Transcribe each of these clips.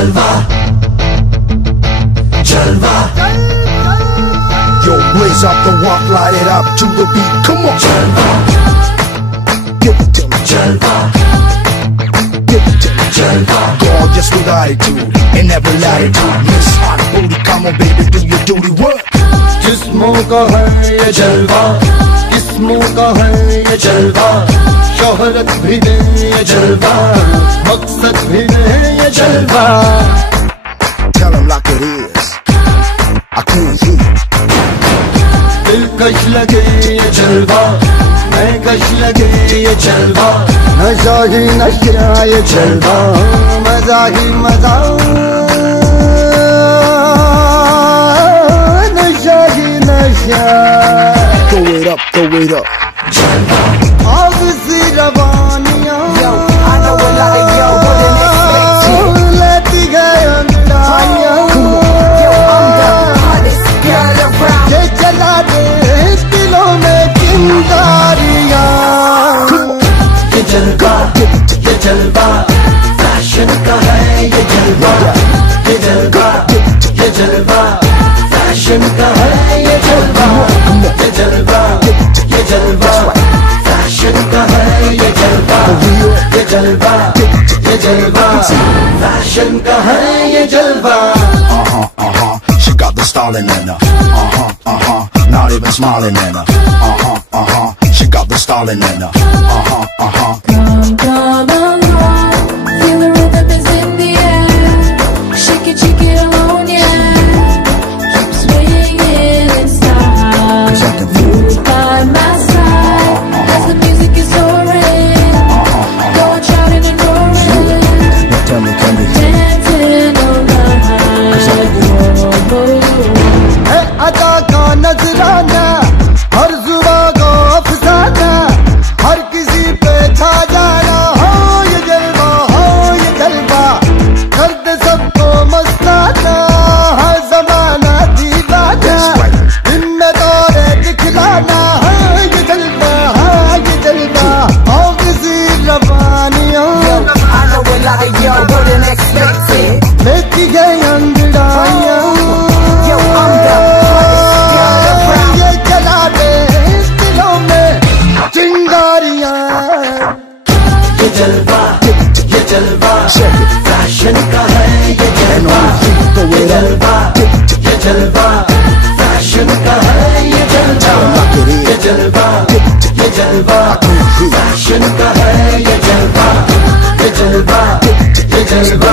जलवा जलवा Yo, blaze up the walk, light it up to the beat. Come on, जलवा give it to me. जलवा Give it to me. जलवा Gorgeous with attitude and never latitude. Miss hot booty, come on, baby, do your duty work. जिस्मों का है ये जलवा, जिस्मों का है ये जलवा, शोहरत भी दे ये जलवा, मकसद भी दे ये जलवा। Tell them like it is. I can't hear. दिलकश लगे ये जलवा, मैं कश लगे ये जलवा, नशा ही नशा ये जलवा, मजा ही मजा, नशा ही नशा। Throw it up, throw it up. जलवा आग सी रवानियां, I know a lot of y'all wouldn't expect it. लेती गए अंगड़ाइयां। Yo, I'm the hottest girl around. ये जला दे दिलों में चिंगारियां। ये जलवा, ये जलवा, फैशन का है ये जलवा, ये जलवा, ये जलवा, फैशन का है ये जलवा, ये जलवा, ये जलवा, फैशन का है ये जलवा, ये जलवा, ये जलवा, फैशन का है ये जलवा। She got the styling in her. Not even smiling in her. She got the styling in her. Come, come along, feel the rhythm is in the air. Shake it alone, yeah. Keep swinging in style. You by my side, as the music is soaring. Go on shouting and roaring, Tell me, dancing all night. है अदा का नजराना, हर जुबा को अफसाना, हर किसी पे छा जाना। हो ये जलवा, हो ये जलवा, कर दे सबको मस्ताना। है जमाना दीवाना, दिन में दौरे दिखलाना। है ये जलवा, है ये जलवा, हो किसी रवानियों। I know a lot of y'all wouldn't expect it. लेती गई अंगड़ाइयां। Yo, I'm the hottest girl around. ये जला दे दिलों में चिंगारियां। ये जलवा, ये जलवा, फैशन का है ये जलवा, ये जलवा, ये जलवा, फैशन का है ये जलवा, ये जलवा, ये जलवा, फैशन का है ये जलवा, ये जलवा, ये जलवा,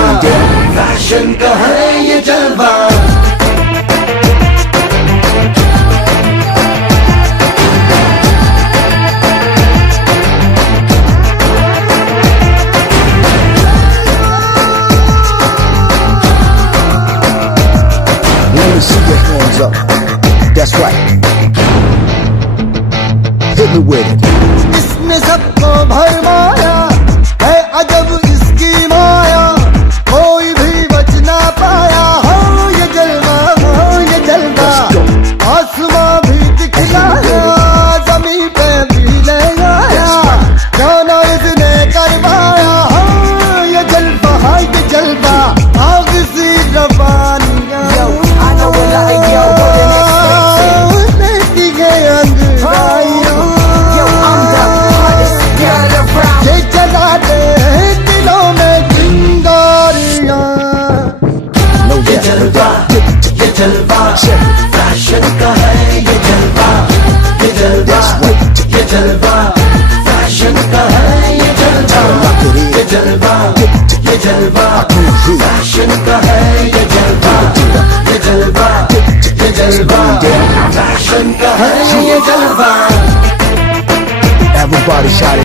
फैशन का है ये जलवा। Let me see your hands up. That's right. Hit me with it. इसने सबको भरमाया है, अजब इसकी माया, कोई भी बच ना पाया। हो ये जलवा, हो ये जलवा, आसमां भी दिखलाया, जमीन पे भी ले आया, जाना इसने करवाया। हो ये जलवा, है ये जलवा, आग सी रवानियां। Yo, I know a lot of y'all wouldn't expect लेती गई अंगड़ाइयां। it. Yo, I'm the hottest girl around. ये जला दे दिलों में चिंगारियां। ये जलवा, ये जलवा, फैशन का है ये जलवा, ये जलवा, ये जलवा, फैशन का है ये जलवा, ये जलवा, ये जलवा, फैशन का है ये जलवा, ये जलवा, ये जलवा, फैशन का है ये जलवा। Everybody shout it.